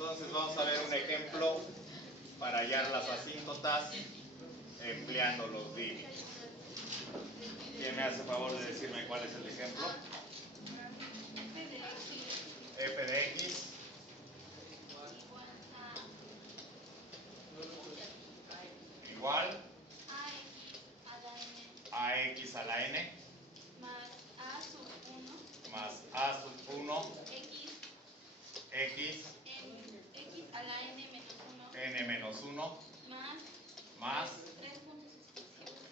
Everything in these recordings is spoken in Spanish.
Entonces vamos a ver un ejemplo para hallar las asíntotas empleando los límites. ¿Quién me hace favor de decirme cuál es el ejemplo? F de X igual a X a la N más A sub 1 más A sub 1 X X a la N menos 1 N menos 1 más 3 puntos suspensivos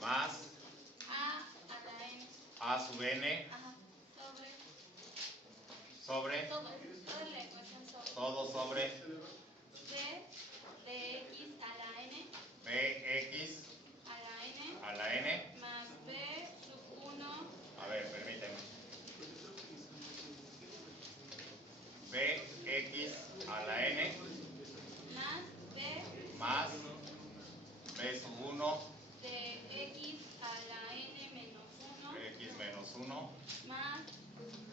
más A a la N A sub N sobre toda la ecuación sobre todo sobre B de X a la N Bx a la N más B sub 1 a ver, permíteme. Bx a la N más B sub 1 de X a la N menos 1 X menos 1 más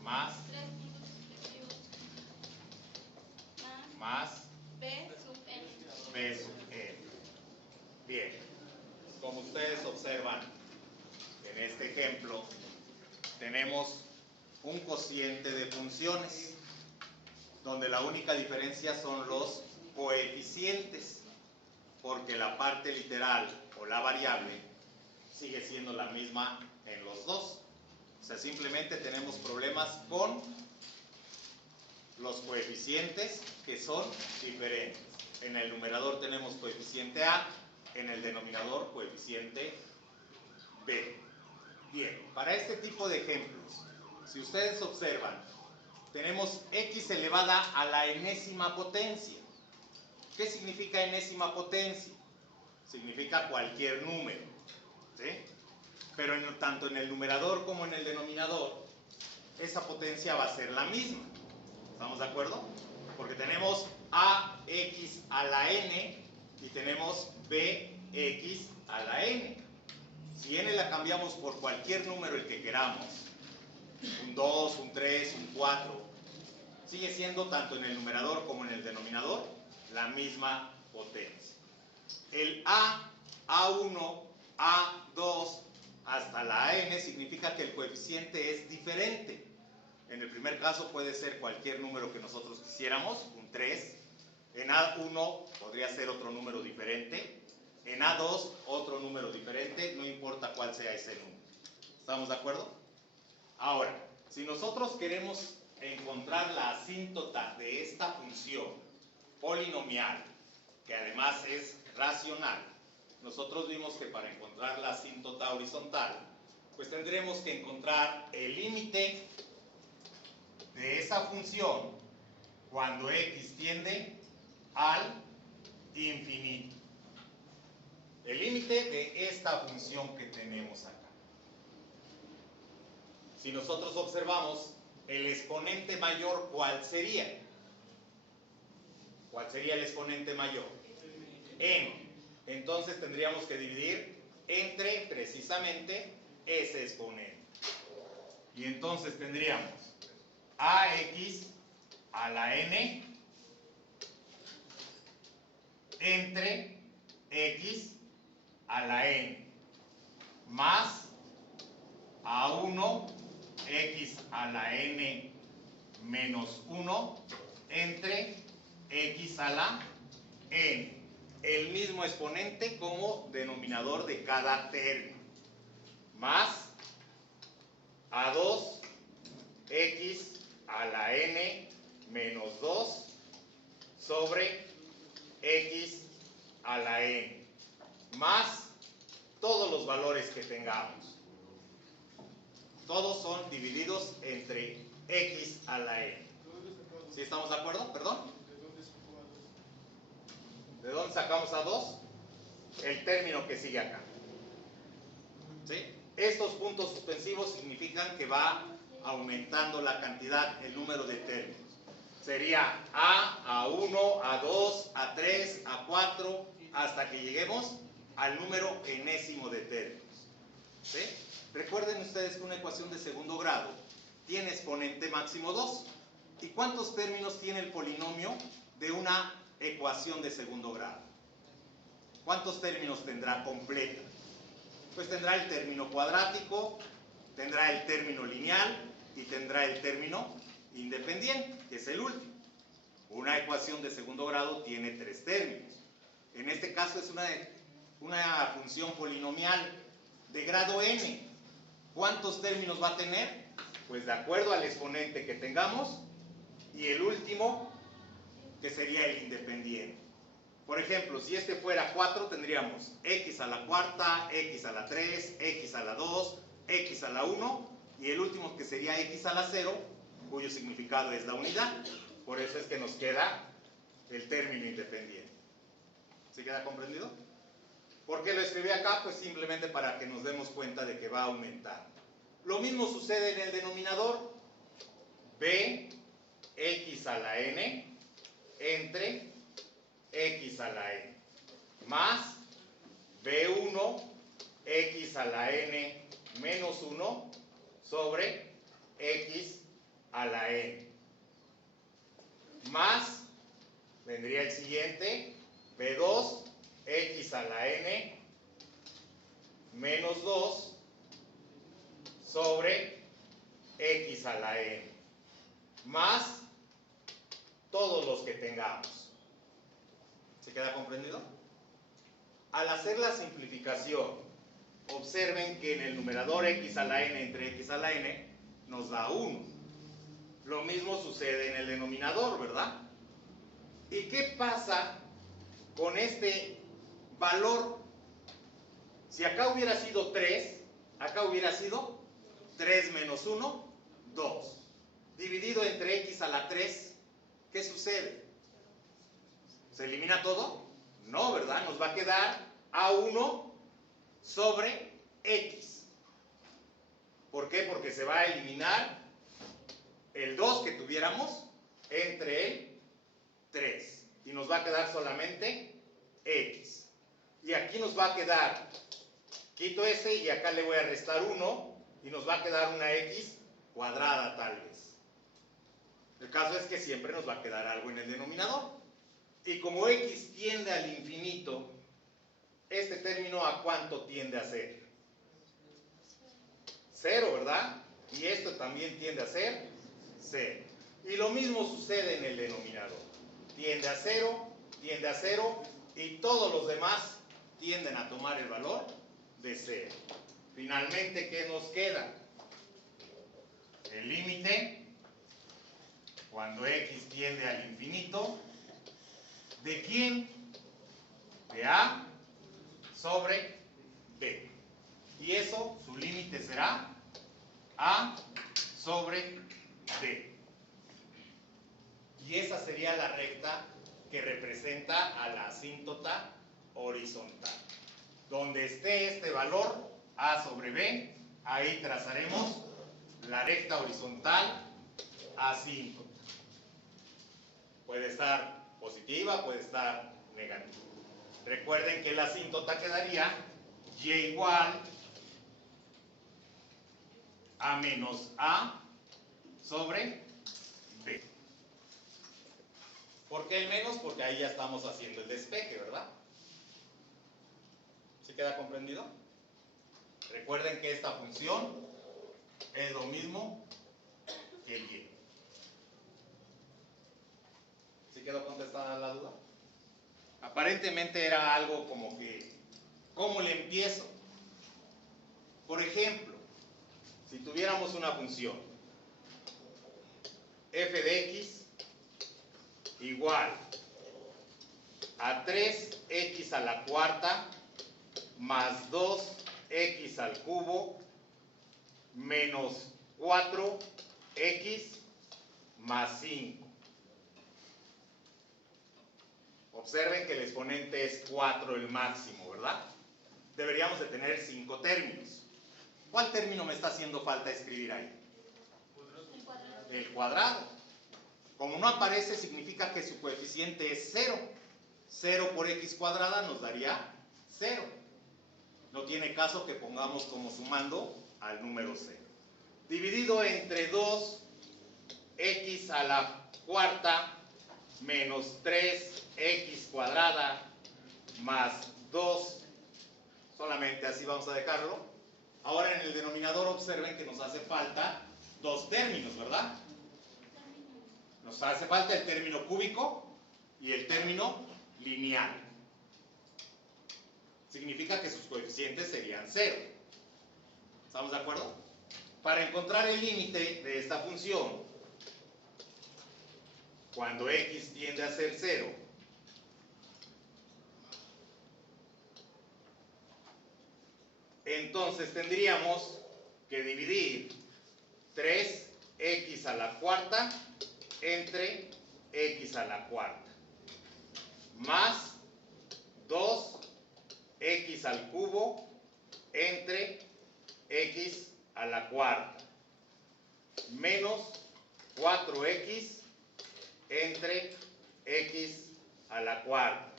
más 3 puntos suspensivos más B sub N. B sub N. Bien, como ustedes observan en este ejemplo, tenemos un cociente de funciones donde la única diferencia son los coeficientes, porque la parte literal o la variable sigue siendo la misma en los dos. O sea, simplemente tenemos problemas con los coeficientes que son diferentes. En el numerador tenemos coeficiente A, en el denominador coeficiente B. Bien, para este tipo de ejemplos, si ustedes observan, tenemos x elevada a la enésima potencia. ¿Qué significa enésima potencia? Significa cualquier número, ¿sí? Pero tanto en el numerador como en el denominador, esa potencia va a ser la misma. ¿Estamos de acuerdo? Porque tenemos ax a la n y tenemos bx a la n. Si n la cambiamos por cualquier número el que queramos, un 2, un 3, un 4, sigue siendo tanto en el numerador como en el denominador la misma potencia. El A, A1, A2 hasta la n significa que el coeficiente es diferente. En el primer caso puede ser cualquier número que nosotros quisiéramos, un 3. En A1 podría ser otro número diferente. En A2 otro número diferente, no importa cuál sea ese número. ¿Estamos de acuerdo? Ahora, si nosotros queremos encontrar la asíntota de esta función polinomial, que además es racional, nosotros vimos que para encontrar la asíntota horizontal, pues tendremos que encontrar el límite de esa función cuando x tiende al infinito. El límite de esta función que tenemos acá. Si nosotros observamos el exponente mayor, ¿cuál sería? ¿Cuál sería el exponente mayor? N. Entonces tendríamos que dividir entre precisamente ese exponente. Y entonces tendríamos ax a la n entre x a la n más a1 x a la n menos 1 entre x a la n. El mismo exponente como denominador de cada término. Más a2 x a la n menos 2 sobre x a la n. Más todos los valores que tengamos. Todos son divididos entre x a la n. ¿Sí estamos de acuerdo? ¿Perdón? ¿De dónde sacamos a 2? El término que sigue acá. ¿Sí? Estos puntos suspensivos significan que va aumentando la cantidad, el número de términos. Sería A, A1, A2, A3, A4, hasta que lleguemos al número enésimo de términos. ¿Sí? Recuerden ustedes que una ecuación de segundo grado tiene exponente máximo 2. ¿Y cuántos términos tiene el polinomio de una ecuación de segundo grado? ¿Cuántos términos tendrá completa? Pues tendrá el término cuadrático, tendrá el término lineal y tendrá el término independiente, que es el último. Una ecuación de segundo grado tiene 3 términos. En este caso es una función polinomial de grado n. ¿Cuántos términos va a tener? Pues de acuerdo al exponente que tengamos y el último, que sería el independiente. Por ejemplo, si este fuera 4, tendríamos x a la cuarta, x a la 3, x a la 2, x a la 1 y el último que sería x a la 0, cuyo significado es la unidad. Por eso es que nos queda el término independiente. ¿Sí queda comprendido? ¿Por qué lo escribí acá? Pues simplemente para que nos demos cuenta de que va a aumentar. Lo mismo sucede en el denominador. B, x a la n, entre x a la n, más B1, x a la n menos 1, sobre x a la n. Más, vendría el siguiente, B2, x a la n menos 2 sobre x a la n, más todos los que tengamos. ¿Se queda comprendido? Al hacer la simplificación, observen que en el numerador x a la n entre x a la n nos da 1. Lo mismo sucede en el denominador, ¿verdad? ¿Y qué pasa con este valor? Si acá hubiera sido 3, acá hubiera sido 3 menos 1, 2. Dividido entre x a la 3, ¿qué sucede? ¿Se elimina todo? No, ¿verdad? Nos va a quedar A1 sobre X. ¿Por qué? Porque se va a eliminar el 2 que tuviéramos entre el 3. Y nos va a quedar solamente X. Y aquí nos va a quedar, quito ese y acá le voy a restar 1 y nos va a quedar una X cuadrada tal vez. El caso es que siempre nos va a quedar algo en el denominador. Y como x tiende al infinito, este término ¿a cuánto tiende a ser? 0, ¿verdad? Y esto también tiende a ser 0. Y lo mismo sucede en el denominador. Tiende a 0 y todos los demás tienden a tomar el valor de 0. Finalmente, ¿qué nos queda? El límite, cuando x tiende al infinito, ¿de quién? De A sobre B. Y eso, su límite será A sobre B. Y esa sería la recta que representa a la asíntota horizontal. Donde esté este valor, A sobre B, ahí trazaremos la recta horizontal asíntota. Puede estar positiva, puede estar negativa. Recuerden que la asíntota quedaría y igual a menos A sobre B. ¿Por qué el menos? Porque ahí ya estamos haciendo el despeje, ¿verdad? ¿Sí queda comprendido? Recuerden que esta función es lo mismo que el y. ¿Sí quedó contestada la duda? Aparentemente era algo como que, ¿cómo le empiezo? Por ejemplo, si tuviéramos una función f de x igual a 3x a la cuarta más 2x al cubo menos 4x más 5. Observen que el exponente es 4 el máximo, ¿verdad? Deberíamos de tener 5 términos. ¿Cuál término me está haciendo falta escribir ahí? El cuadrado. Como no aparece, significa que su coeficiente es 0. 0 por x cuadrada nos daría 0. No tiene caso que pongamos como sumando al número 0. Dividido entre 2x a la cuarta menos 3x cuadrada más 2. Solamente así vamos a dejarlo. Ahora en el denominador observen que nos hace falta dos términos, ¿verdad? Nos hace falta el término cúbico y el término lineal. Significa que sus coeficientes serían 0. ¿Estamos de acuerdo? Para encontrar el límite de esta función, cuando x tiende a ser 0, entonces tendríamos que dividir 3x a la cuarta entre x a la cuarta más 2x al cubo entre x a la cuarta menos 4x entre x a la cuarta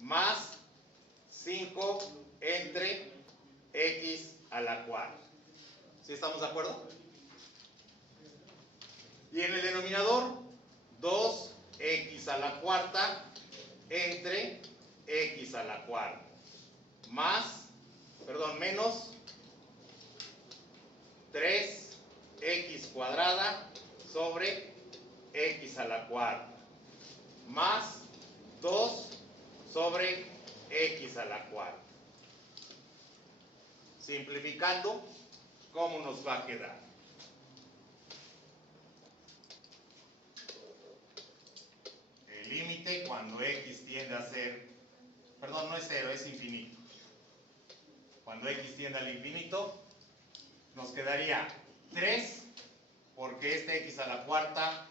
más 5 entre x a la cuarta. ¿Sí estamos de acuerdo? Y en el denominador 2x a la cuarta entre x a la cuarta menos 3x cuadrada sobre x a la cuarta más 2 sobre x a la cuarta. Simplificando, ¿cómo nos va a quedar? El límite cuando x tiende a ser, perdón, no es 0, es infinito. Cuando x tiende al infinito, nos quedaría 3, porque este x a la cuarta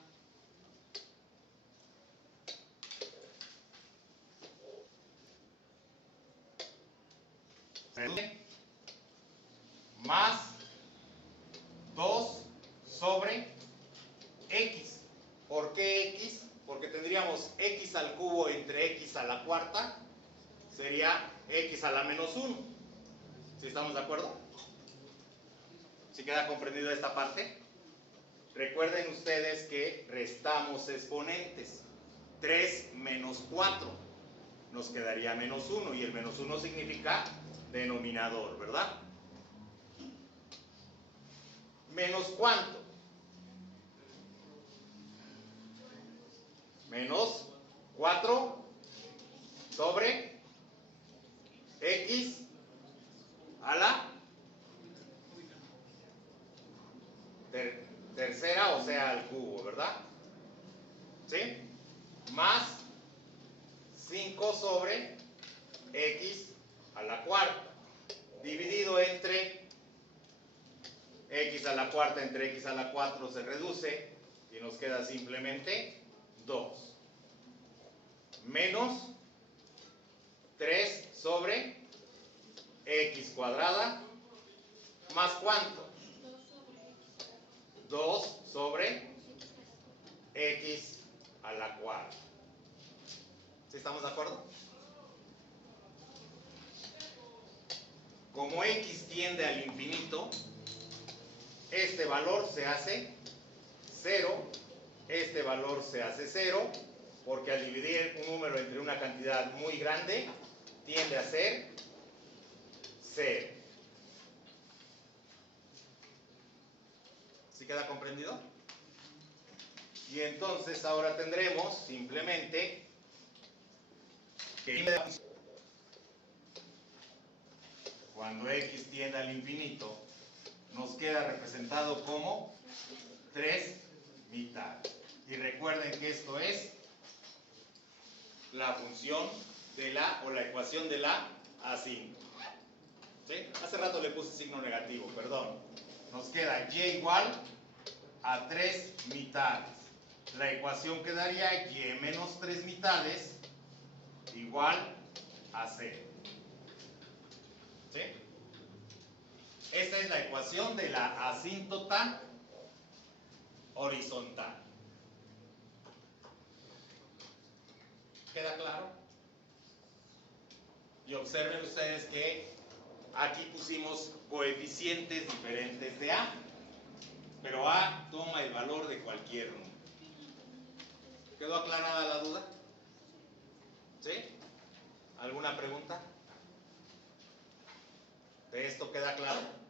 más 2 sobre x. ¿Por qué x? Porque tendríamos x al cubo entre x a la cuarta, sería x a la menos 1. ¿Sí estamos de acuerdo? ¿Sí queda comprendido esta parte? Recuerden ustedes que restamos exponentes. 3 menos 4 nos quedaría menos 1, y el menos 1 significa denominador, ¿verdad? ¿Menos cuánto? Menos 4 sobre x a la tercera, o sea, al cubo, ¿verdad? ¿Sí? Más 5 sobre x a la cuarta, dividido entre x a la cuarta entre x a la 4 se reduce y nos queda simplemente 2 menos 3 sobre x cuadrada más ¿cuánto? 2 sobre x a la cuarta. ¿Sí estamos de acuerdo? Como x tiende al infinito, este valor se hace 0, este valor se hace 0, porque al dividir un número entre una cantidad muy grande, tiende a ser 0. ¿Sí queda comprendido? Y entonces ahora tendremos simplemente que cuando x tiende al infinito, nos queda representado como 3 mitades. Y recuerden que esto es la función de la, o la ecuación de la asíntota. ¿Sí? Hace rato le puse signo negativo, perdón. Nos queda y igual a 3 mitades. La ecuación quedaría y menos 3 mitades igual a 0. ¿Sí? Esta es la ecuación de la asíntota horizontal. ¿Queda claro? Y observen ustedes que aquí pusimos coeficientes diferentes de A, pero A toma el valor de cualquier número. ¿Quedó aclarada la duda? ¿Sí? ¿Alguna pregunta? ¿De esto queda claro?